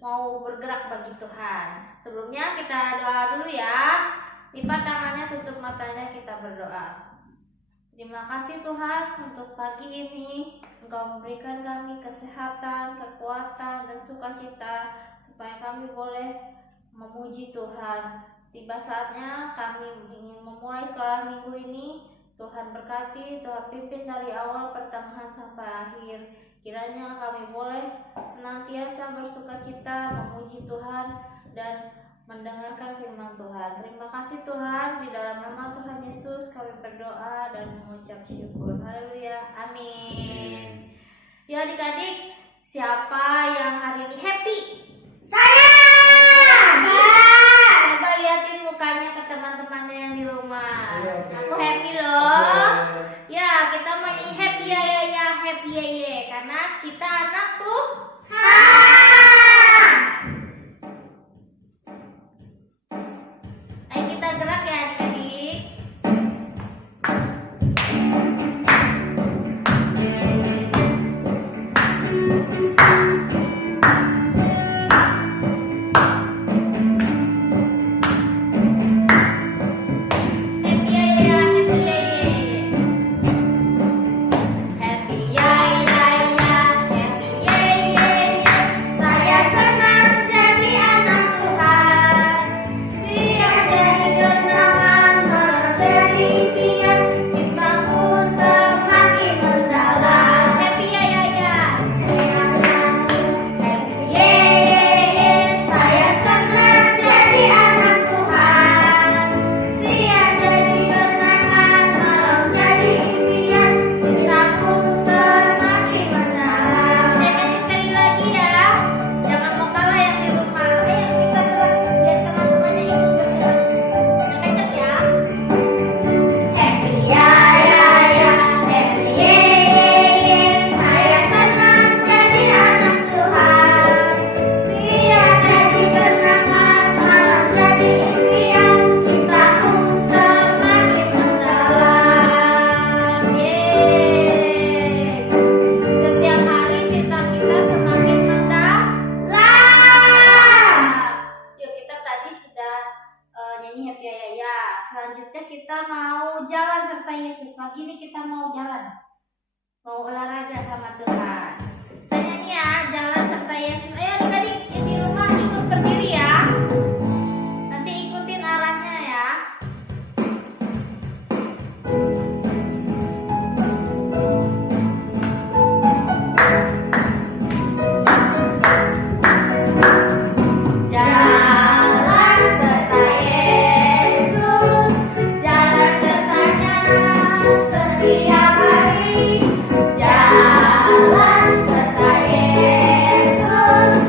mau bergerak bagi Tuhan. Sebelumnya kita doa dulu ya. Lipat tangannya, tutup matanya, kita berdoa. Terima kasih Tuhan untuk pagi ini. Engkau memberikan kami kesehatan, kekuatan, dan sukacita supaya kami boleh memuji Tuhan. Tiba saatnya kami ingin memulai sekolah minggu ini. Tuhan berkati, Tuhan pimpin dari awal, pertengahan sampai akhir. Kiranya kami boleh senantiasa bersukacita, memuji Tuhan, dan mendengarkan firman Tuhan. Terima kasih Tuhan, di dalam nama Tuhan Yesus kami berdoa dan mengucap syukur. Haleluya, amin. Ya adik-adik, siapa yang hari ini happy? Saya. Coba liatin mukanya ke teman-temannya yang di rumah. Aku happy loh. Ya, kita mau happy ya, happy ya, karena kita anak tuh. Ayo kita gerak ya adik-adik. Selanjutnya kita mau jalan serta Yesus. Pagi ini kita mau jalan, mau olahraga sama Tuhan. Kita nyanyi ya, jalan serta Yesus. Ayo adik-adik yang di rumah ikut berdiri ya. Nanti ikutin arahnya ya. Setiap hari jalan serta Yesus.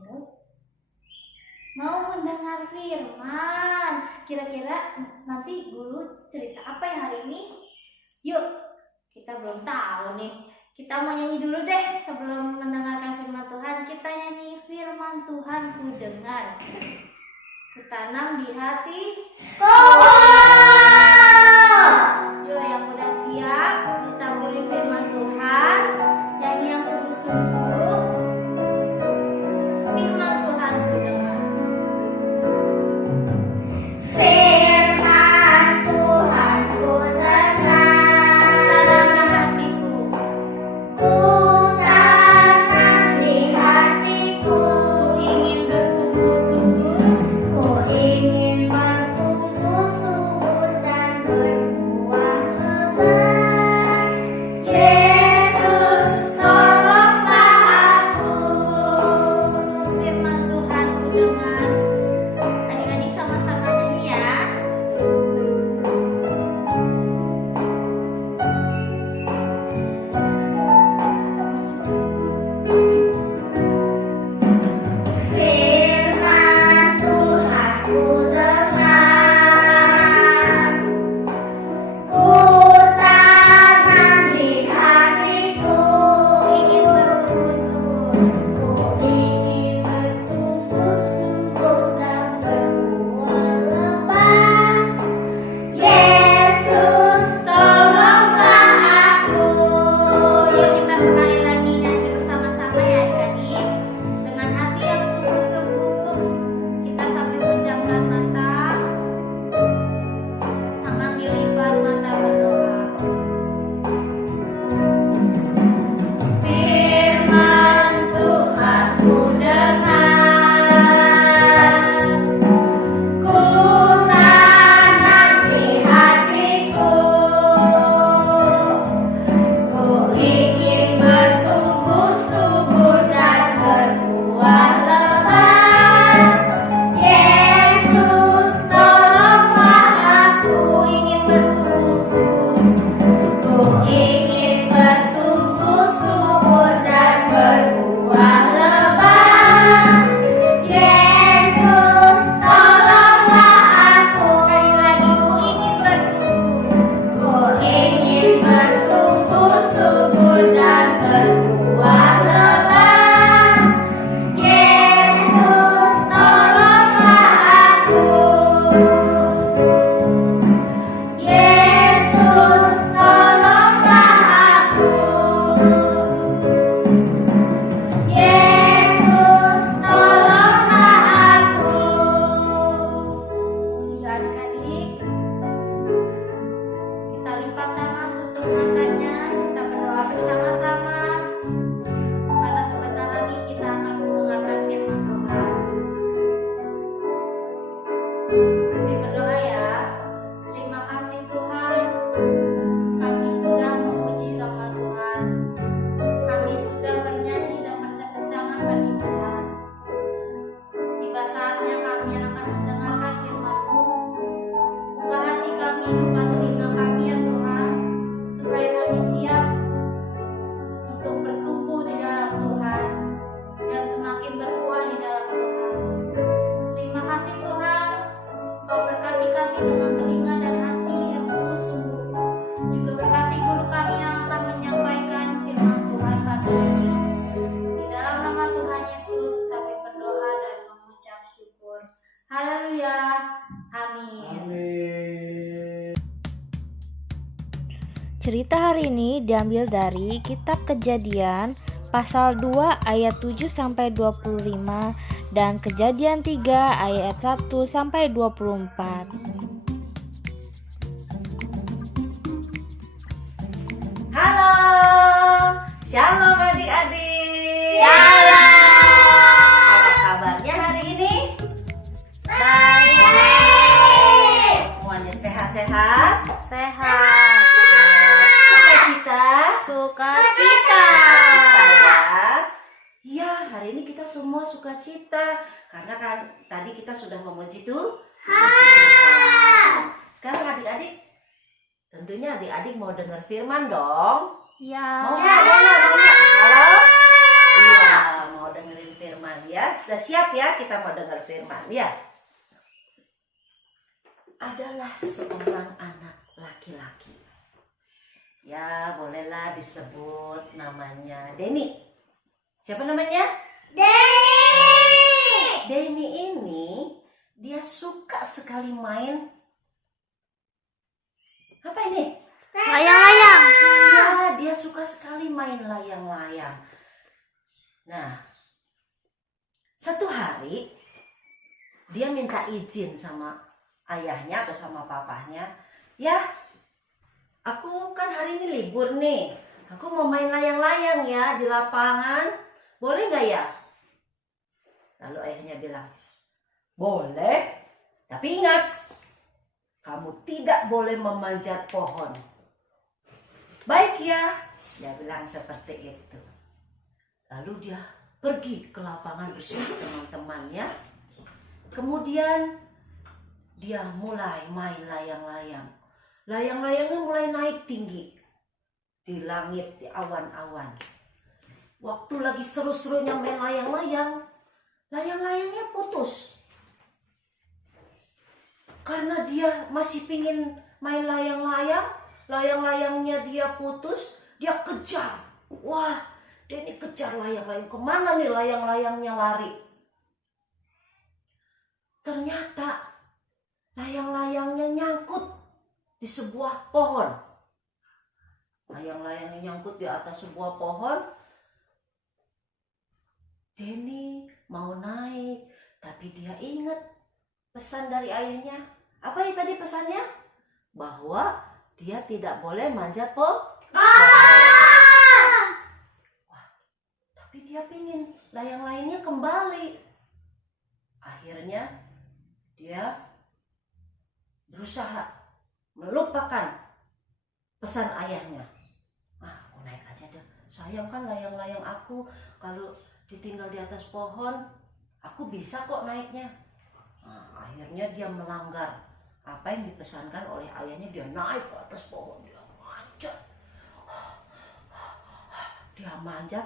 tuh? Mau mendengar firman. Kira-kira nanti guru cerita apa ya hari ini? Yuk, kita belum tahu nih. Kita mau nyanyi dulu deh sebelum mendengarkan firman Tuhan. Kita nyanyi firman Tuhan ku dengar, ku tanam di hati. Yuk yang udah siap, ditaburi firman Tuhan. Nyanyi yang sungguh-sungguh. Firman Tuhan ku dengar. Firman Tuhan ku dengar, Tanam di hatiku. ku tanam di hatiku, Ku ingin bertumbuh subur. ku ingin bertumbuh subur dan berbuah lebat. Yesus tolonglah aku. Firman Tuhan ku dengar. Adik-adik sama-sama nyanyi ya. Firman Tuhan ku dengar, ku tanam di hatiku, Ingin bertumbuh subur. ku ingin bertumbuh subur dan berbuah lebat. Yesus tolonglah aku. Yuk kita sekali lagi nyanyi bersama-sama ya adik-adik. Dengan hati yang sungguh-sungguh, kita sambil memejamkan mata, tangan dilipat, mata berdoa. Firman Tuhan ku dengar, ku tanam di hatiku, ku ingin bertumbuh subur dan berbuah lebat. Yesus tolonglah aku. Ingin bertumbuh subur. Ku ingin bertumbuh subur dan berbuah lebat. Yesus tolonglah aku. Sekali lagi, ku ingin bertumbuh. Ku ingin bertumbuh subur dan berbuah lebat. Yesus tolonglah aku. Yesus tolonglah aku. Yesus tolonglah aku. Yuk adik-adik, kita lipat tangan, tutup matanya, kita berdoa bersama-sama. Karena sebentar lagi kita akan mendengarkan firman Tuhan. Kita berdoa ya. Terima kasih Tuhan, kami sudah memuji nama Tuhan. Kami sudah bernyanyi dan bertepuk tangan bagi Tuhan. Tiba saatnya kami akan mendengarkan firman-Mu. Buka hati kami, buka telinga kami ya Tuhan, supaya kami siap untuk bertumbuh di dalam Tuhan dan semakin berbuah di dalam Tuhan. Terima kasih Tuhan, Kau berkati kami dengan telinga dan hati yang sungguh-sungguh. Juga berkati guru kami yang akan menyampaikan firman Tuhan pada hari ini. Di dalam nama Tuhan Yesus kami berdoa dan mengucap syukur. Haleluya. Amin. Cerita hari ini diambil dari Kitab Kejadian pasal 2 ayat 7 sampai 25 dan Kejadian 3 ayat 1 sampai 24. Halo, shalom adik-adik. Shalom. Apa kabarnya hari ini? Baik. Semuanya sehat-sehat? Sehat. Sukacita? Sukacita. Ya. Iya, hari ini kita semua sukacita karena kan tadi kita sudah memuji Tuhan. Sekarang adik-adik, tentunya adik-adik mau dengar firman dong. Ya. Mau nggak? Halo? Iya, mau dengerin firman ya. sudah siap ya? Kita mau dengar firman ya. Adalah seorang anak laki-laki. Ya, bolehlah disebut namanya Denny. Siapa namanya? Denny ini dia suka sekali main. Apa ini? Layang-layang. Iya, dia suka sekali main layang-layang. Nah, satu hari dia minta izin sama ayahnya atau sama papahnya, ya, aku kan hari ini libur nih, aku mau main layang-layang ya di lapangan, boleh nggak ya? Lalu ayahnya bilang, boleh, tapi ingat, kamu tidak boleh memanjat pohon. Baik ya, dia bilang seperti itu. Lalu dia pergi ke lapangan bersama teman-temannya. Kemudian dia mulai main layang-layang. Layang-layangnya mulai naik tinggi di langit, di awan-awan. Waktu lagi seru-serunya main layang-layang, layang-layangnya putus. Karena dia masih pingin main layang-layang, layang-layangnya dia putus, dia kejar. Wah, Denny kejar layang-layang. Kemana nih layang-layangnya lari? Ternyata layang-layangnya nyangkut di sebuah pohon. Layang-layangnya nyangkut di atas sebuah pohon. Denny mau naik, tapi dia ingat pesan dari ayahnya. Apa yang tadi pesannya? Bahwa dia tidak boleh manjat pohon. Wah, tapi dia pingin layang-layangnya kembali. Akhirnya dia berusaha melupakan pesan ayahnya. Aku naik aja deh. Sayang kan layang-layang aku, kalau ditinggal di atas pohon, aku bisa kok naiknya. Akhirnya dia melanggar apa yang dipesankan oleh ayahnya. Dia naik ke atas pohon, dia manjat.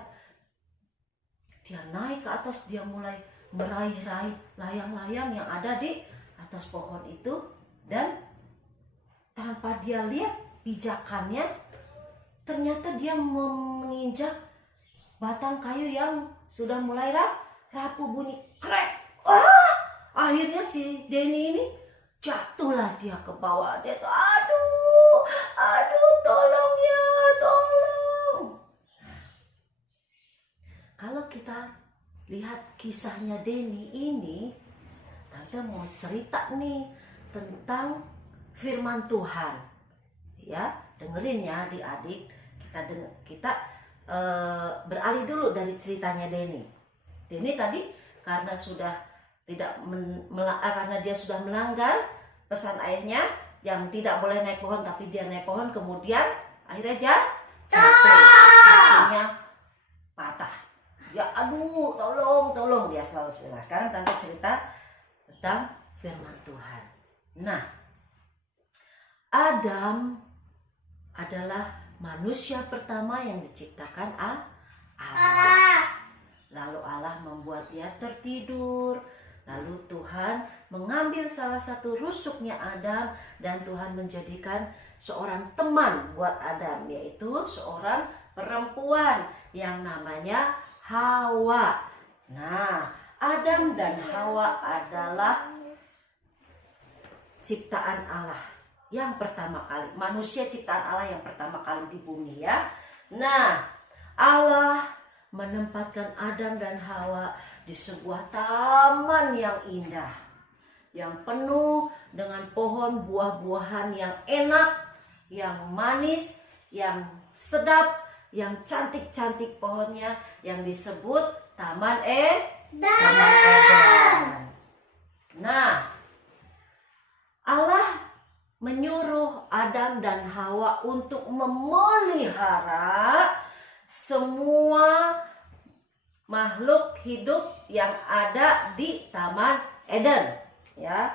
Dia naik ke atas, dia mulai meraih-raih layang-layang yang ada di atas pohon itu. Dan tanpa dia lihat pijakannya, ternyata dia menginjak batang kayu yang sudah mulai rapuh, bunyi krek. Akhirnya si Denny ini jatuhlah dia ke bawah. Dia tuh, aduh, tolong ya, tolong. Kalau kita lihat kisahnya Denny ini, Tante mau cerita nih tentang firman Tuhan. Ya, dengerin ya adik-adik. Kita beralih dulu dari ceritanya Denny. Denny tadi karena karena dia sudah melanggar pesan ayahnya yang tidak boleh naik pohon, tapi dia naik pohon, kemudian akhirnya jatuh, kakinya patah. Ya aduh, tolong, dia selalu bilang. Sekarang Tante cerita tentang firman Tuhan. Nah, Adam adalah manusia pertama yang diciptakan Allah. Lalu Allah membuat dia tertidur. Lalu Tuhan mengambil salah satu rusuknya Adam dan Tuhan menjadikan seorang teman buat Adam, yaitu seorang perempuan yang namanya Hawa. Nah, Adam dan Hawa adalah ciptaan Allah yang pertama kali, manusia ciptaan Allah yang pertama kali di bumi ya. Nah, Allah menempatkan Adam dan Hawa di sebuah taman yang indah, yang penuh dengan pohon buah-buahan yang enak, yang manis, yang sedap, yang cantik-cantik pohonnya, yang disebut Taman Eden. Nah, Allah menyuruh Adam dan Hawa untuk memelihara semua makhluk hidup yang ada di Taman Eden. Ya,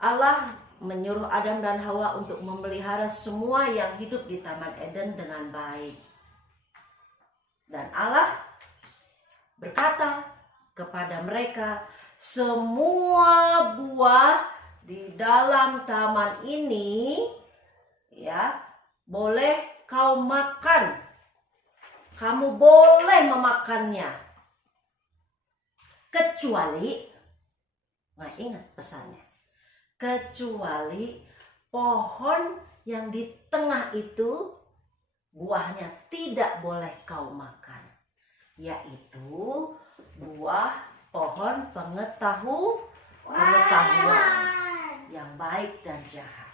Allah menyuruh Adam dan Hawa untuk memelihara semua yang hidup di Taman Eden dengan baik. Dan Allah berkata kepada kepada mereka, semua buah di dalam taman ini ya boleh kau makan. Kamu boleh memakannya. Kecuali, nah ingat pesannya, kecuali pohon yang di tengah itu buahnya tidak boleh kau makan, yaitu buah pohon pengetahuan yang baik dan jahat.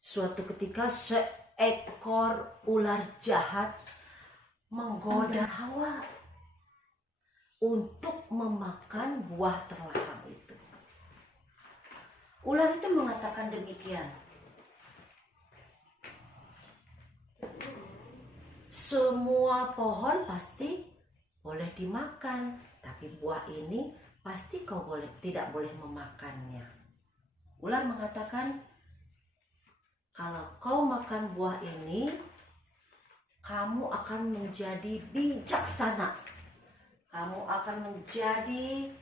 Suatu ketika seekor ular jahat menggoda Hawa untuk memakan buah terlarang itu. Ular itu mengatakan demikian, semua pohon pasti boleh dimakan, tapi buah ini pasti kau tidak boleh memakannya. Ular mengatakan, kalau kau makan buah ini, kamu akan menjadi bijaksana. Kamu akan menjadi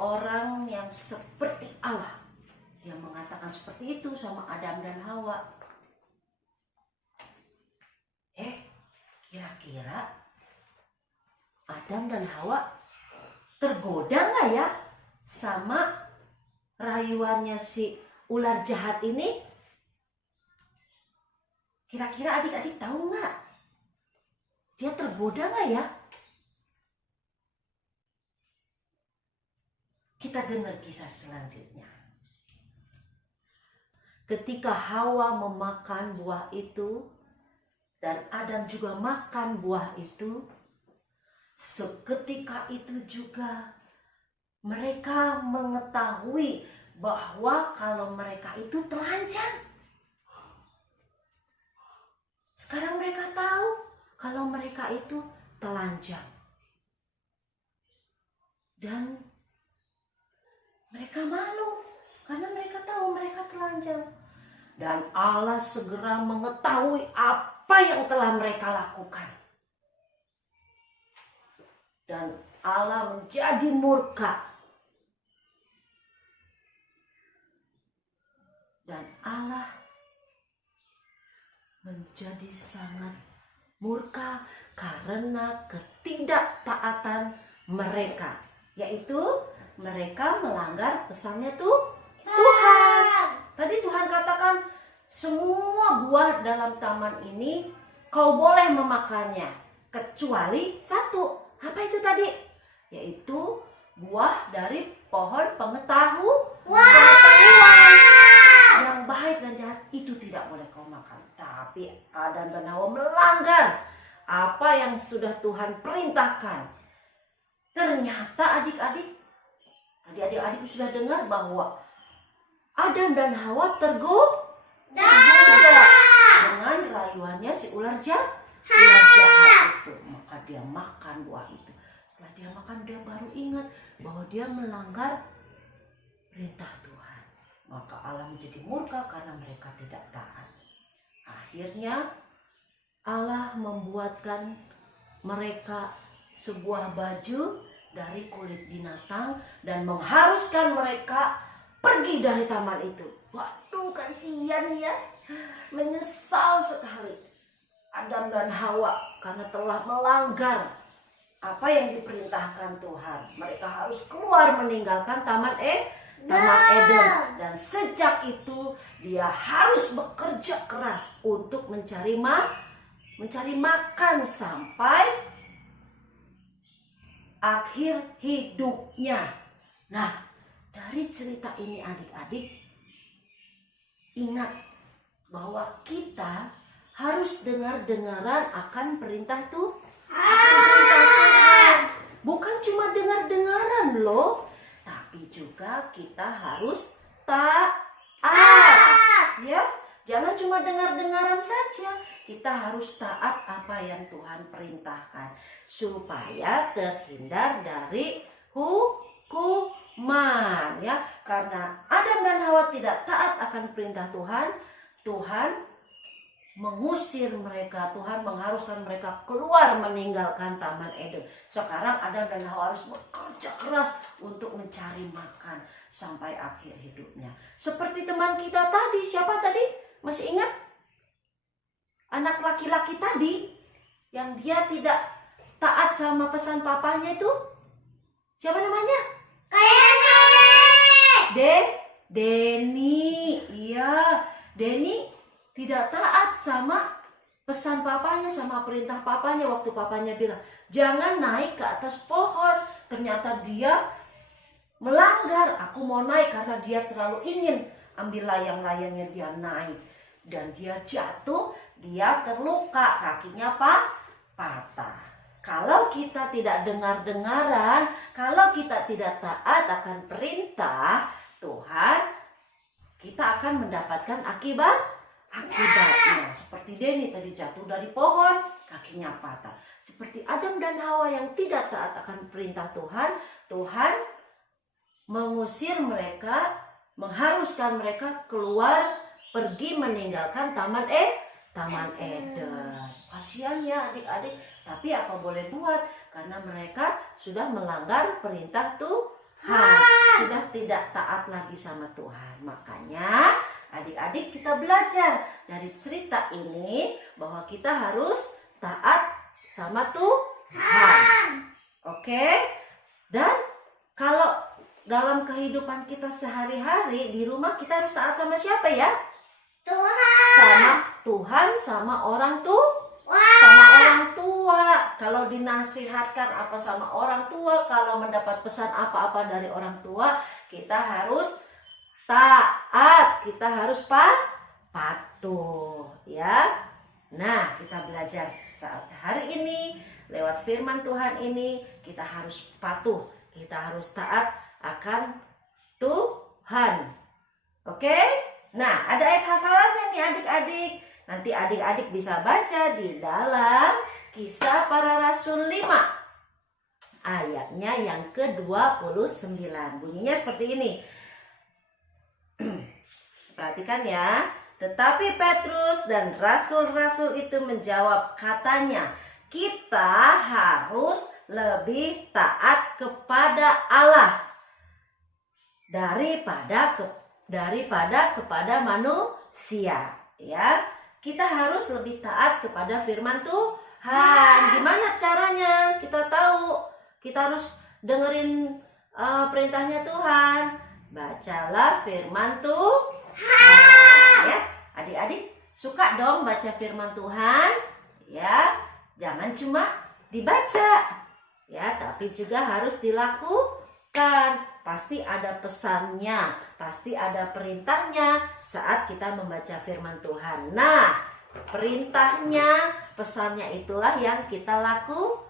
orang yang seperti Allah. Dia mengatakan seperti itu sama Adam dan Hawa. Kira-kira Adam dan Hawa tergoda nggak ya sama rayuannya si ular jahat ini? Kira-kira adik-adik tahu nggak? Dia tergoda nggak ya? Kita dengar kisah selanjutnya. Ketika Hawa memakan buah itu dan Adam juga makan buah itu, seketika itu juga mereka mengetahui bahwa kalau mereka itu telanjang. Sekarang mereka tahu kalau mereka itu telanjang. Dan mereka malu karena mereka tahu mereka telanjang. Dan Allah segera mengetahui apa yang telah mereka lakukan. Dan Allah menjadi murka. Dan Allah menjadi sangat murka karena ketidaktaatan mereka, yaitu mereka melanggar pesannya Tuhan. Tadi Tuhan katakan semua buah dalam taman ini kau boleh memakannya, kecuali satu. Apa itu tadi? Yaitu buah dari pohon pengetahuan yang baik dan jahat, itu tidak boleh kau makan. Tapi Adam dan Hawa melanggar apa yang sudah Tuhan perintahkan. Ternyata adik-adik sudah dengar bahwa Adam dan Hawa tergoda dengan rayuannya si ular jahat itu. Maka dia makan buah itu. Setelah dia makan, dia baru ingat bahwa dia melanggar perintah Tuhan. Maka Allah menjadi murka karena mereka tidak taat. Akhirnya Allah membuatkan mereka sebuah baju dari kulit binatang dan mengharuskan mereka pergi dari taman itu. Waduh, kasihan ya. Menyesal sekali Adam dan Hawa karena telah melanggar apa yang diperintahkan Tuhan. Mereka harus keluar meninggalkan Taman Eden. Dan sejak itu dia harus bekerja keras untuk mencari makan sampai akhir hidupnya. Nah, dari cerita ini adik-adik ingat bahwa kita harus dengar-dengaran akan perintah Tuhan. Bukan cuma dengar-dengaran loh, tapi juga kita harus taat. Ya, jangan cuma dengar-dengaran saja. Kita harus taat apa yang Tuhan perintahkan supaya terhindar dari hukuman, ya. Karena Adam dan Hawa tidak taat akan perintah Tuhan, Tuhan mengusir mereka, Tuhan mengharuskan mereka keluar meninggalkan Taman Eden. Sekarang Adam dan Hawa harus bekerja keras untuk mencari makan sampai akhir hidupnya. Seperti teman kita tadi, siapa tadi? Masih ingat? Anak laki-laki tadi yang dia tidak taat sama pesan papanya itu. Siapa namanya? Denny. Iya, Denny tidak taat sama pesan papanya, sama perintah papanya waktu papanya bilang jangan naik ke atas pohon. Ternyata dia melanggar. Aku mau naik karena dia terlalu ingin ambil layang-layangnya, dia naik dan dia jatuh, dia terluka, kakinya patah. Kalau kita tidak dengar-dengaran, kalau kita tidak taat akan perintah Tuhan, kita akan mendapatkan akibatnya. Seperti Denny tadi jatuh dari pohon, kakinya patah. Seperti Adam dan Hawa yang tidak taat akan perintah Tuhan, Tuhan mengusir mereka, mengharuskan mereka keluar, pergi meninggalkan Taman Eden. Kasihan ya adik-adik, tapi apa boleh buat, karena mereka sudah melanggar perintah Tuhan, sudah tidak taat lagi sama Tuhan. Makanya adik-adik kita belajar dari cerita ini bahwa kita harus taat sama Tuhan. Oke? Dan kalau dalam kehidupan kita sehari-hari di rumah, kita harus taat sama siapa ya? Tuhan. Sama Tuhan, sama orang sama orang tua. Kalau dinasihatkan apa sama orang tua, kalau mendapat pesan apa-apa dari orang tua, kita harus taat, kita harus patuh ya. Nah, kita belajar saat hari ini lewat firman Tuhan ini, kita harus patuh, kita harus taat akan Tuhan. Oke? Nah, ada ayat hafalannya nih adik-adik. Nanti adik-adik bisa baca di dalam Kisah Para Rasul 5. Ayatnya yang ke-29. Bunyinya seperti ini. Perhatikan ya. Tetapi Petrus dan rasul-rasul itu menjawab, katanya, kita harus lebih taat kepada Allah daripada kepada manusia, ya. Kita harus lebih taat kepada firman Tuhan. Gimana caranya? Kita tahu. Kita harus dengerin perintahnya Tuhan. Bacalah firman Tuhan. Ya, adik-adik suka dong baca firman Tuhan. Ya, jangan cuma dibaca. Ya, tapi juga harus dilakukan. Pasti ada pesannya, pasti ada perintahnya saat kita membaca firman Tuhan. Nah, perintahnya, pesannya itulah yang kita lakukan.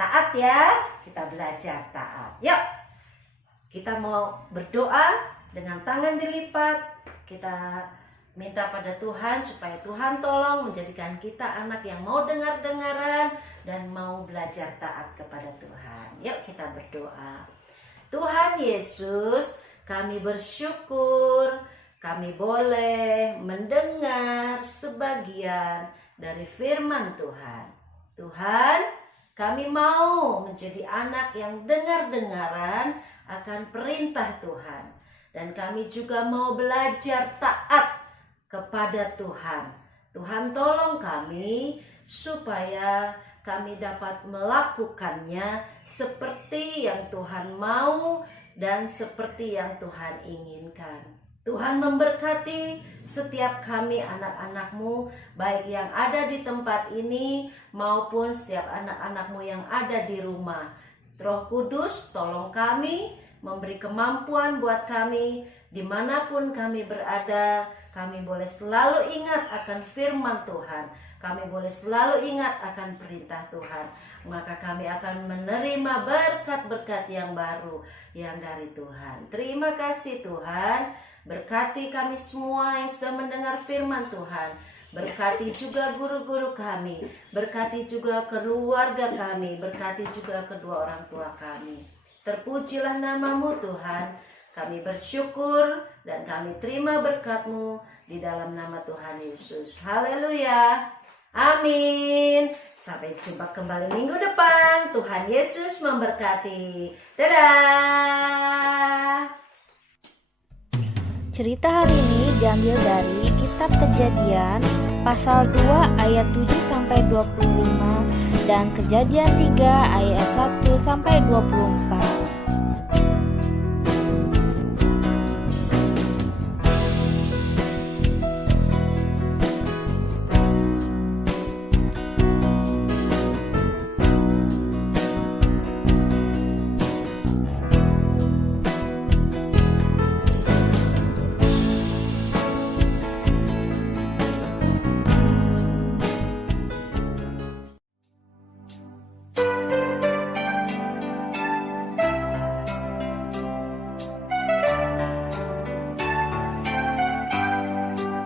Taat ya, kita belajar taat. Yuk, kita mau berdoa dengan tangan dilipat. Kita minta pada Tuhan supaya Tuhan tolong menjadikan kita anak yang mau dengar-dengaran dan mau belajar taat kepada Tuhan. Yuk kita berdoa. Tuhan Yesus, kami bersyukur kami boleh mendengar sebagian dari firman Tuhan. Tuhan, kami mau menjadi anak yang dengar-dengaran akan perintah Tuhan. Dan kami juga mau belajar taat kepada Tuhan. Tuhan tolong kami supaya kami dapat melakukannya seperti yang Tuhan mau dan seperti yang Tuhan inginkan. Tuhan memberkati setiap kami anak-anak-Mu, baik yang ada di tempat ini maupun setiap anak-anak-Mu yang ada di rumah. Roh Kudus, tolong kami, memberi kemampuan buat kami, dimanapun kami berada, kami boleh selalu ingat akan firman Tuhan. Kami boleh selalu ingat akan perintah Tuhan. Maka kami akan menerima berkat-berkat yang baru yang dari Tuhan. Terima kasih Tuhan. Berkati kami semua yang sudah mendengar firman Tuhan. Berkati juga guru-guru kami. Berkati juga keluarga kami. Berkati juga kedua orang tua kami. Terpujilah nama-Mu Tuhan. Kami bersyukur dan kami terima berkat-Mu di dalam nama Tuhan Yesus. Haleluya. Amin. Sampai jumpa kembali minggu depan. Tuhan Yesus memberkati. Dadah. Cerita hari ini diambil dari Kitab Kejadian pasal 2 ayat 7 sampai 25 dan Kejadian 3 ayat 1 sampai 24.